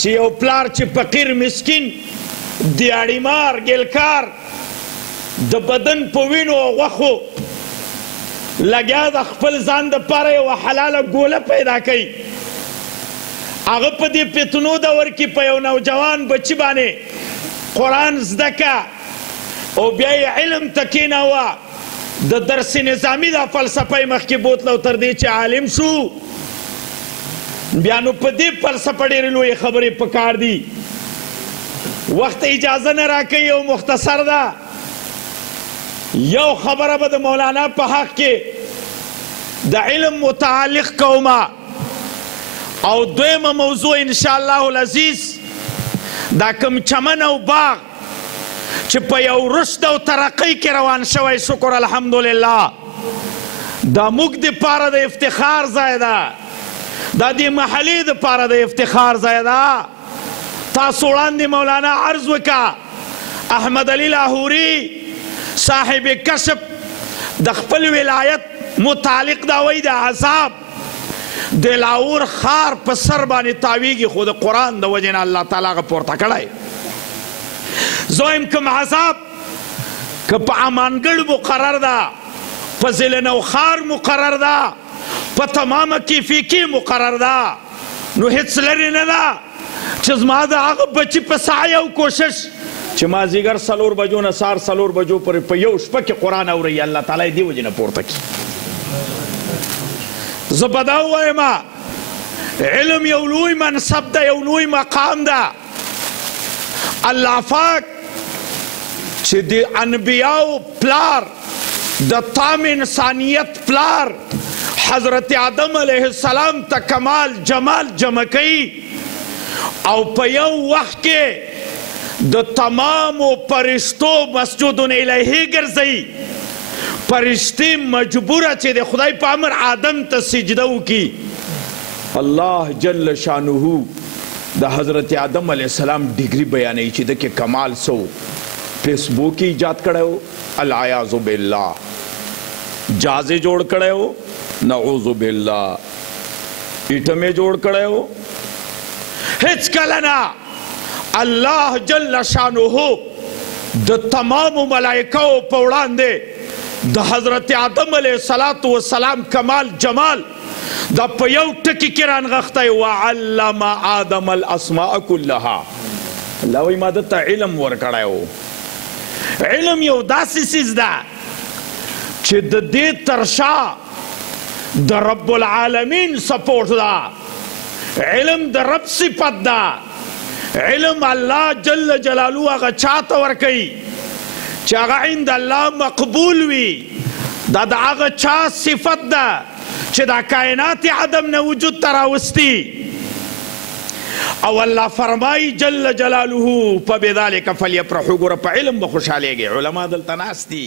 چې یو پلار چې فقیر مسکین دیاړیمار ګلکار د بدن په وینو او غوښو لګیا د خپل ځان دپاره یوه حلاله ګوله پیدا کوي هغه په دې فتنو دور کې په یو نوجوان بچي باندې قرآن زده که او بیا یې علم ته کېناوه د درس نظامي دا فلسفه یې مخکې بوتله او تر دې چې عالم شو بیا نو په دې فلسفه ډېرې لویې خبرې پکار دي وخت اجازه نه راکوي او مختصر ده یو خبره به د مولانا په حق کې د علم متعلق کومه او دویمه موضوع انشاءالله العزیز دا کوم چمن او باغ چې په یو رشد او ترقۍ کې روان شوی شکر الحمدلله دا موږ دپاره د افتخار ځای ده دا دې محلې دپاره د افتخار ځای ده تاسو وړاندې مولانا عرض وکړه احمد علي لاهوري صاحب کشف د خپل ولایت متعلق دا وایي د عذاب د لاهور ښار په سر باندې تاویږي خو د قرآن د وجې نه الله تعالی هغه پورته کړی زه وایم کوم عذاب که په امانګړ مقرر ده په ضلع نوښار مقرر ده په تمامه کیفیکي مقرر ده نو هیڅ لرې نه ده چې زما د هغه بچي په سعی او کوشش چې مازدیګر 4 بجو نه سهار 4 بجو پورې په یو شپه کې قرآن اوري الله تعالی یې دې وجې نه پورته کړي زه به دا ووایم علم یو لوی منصب ده یو لوی مقام ده الله پاک چې د انبیاو پلار د تام انسانیت پلار حضرت آدم علیه السلام ته کمال جمال جمع کوي او په یو وخت کې د تمامو فرشتو مسجدون الیه ګرځوي فرشتې مجبوره چې د خدای په امر آدم ته سجده وکړي الله جل شانه د حضرت آدم علیه السلام ډیګري بیانوي چې د کې کمال سو فیسبوک یې ایجاد کړی و العیاذ بالله جهاز یې جوړ کړی و نعوذ بالله ایټم یې جوړ کړی و هیڅ کله نه الله جل شانه د تمامو ملائکو په وړاندې د حضرت آدم علیه السلام کمال جمال دا په یو ټکي کې رانغښتی وعلم آدم الاسماء كلها الله وایي ما دته علم ورکړی و علم یو داسې څیز ده چې د دې تر شا د رب العالمین سپورټ ده علم د رب صفت ده علم الله جل جلاله هغه چاته ورکوي چې هغه عند الله مقبول وي دا د هغه چا صفت ده چې دا کائنات عدم نه وجود ته راوستي او الله فرمایي جل جلاله فبذلک فلیفرحوا ګوره په علم به خوشحالیږي علما دلته ناست دي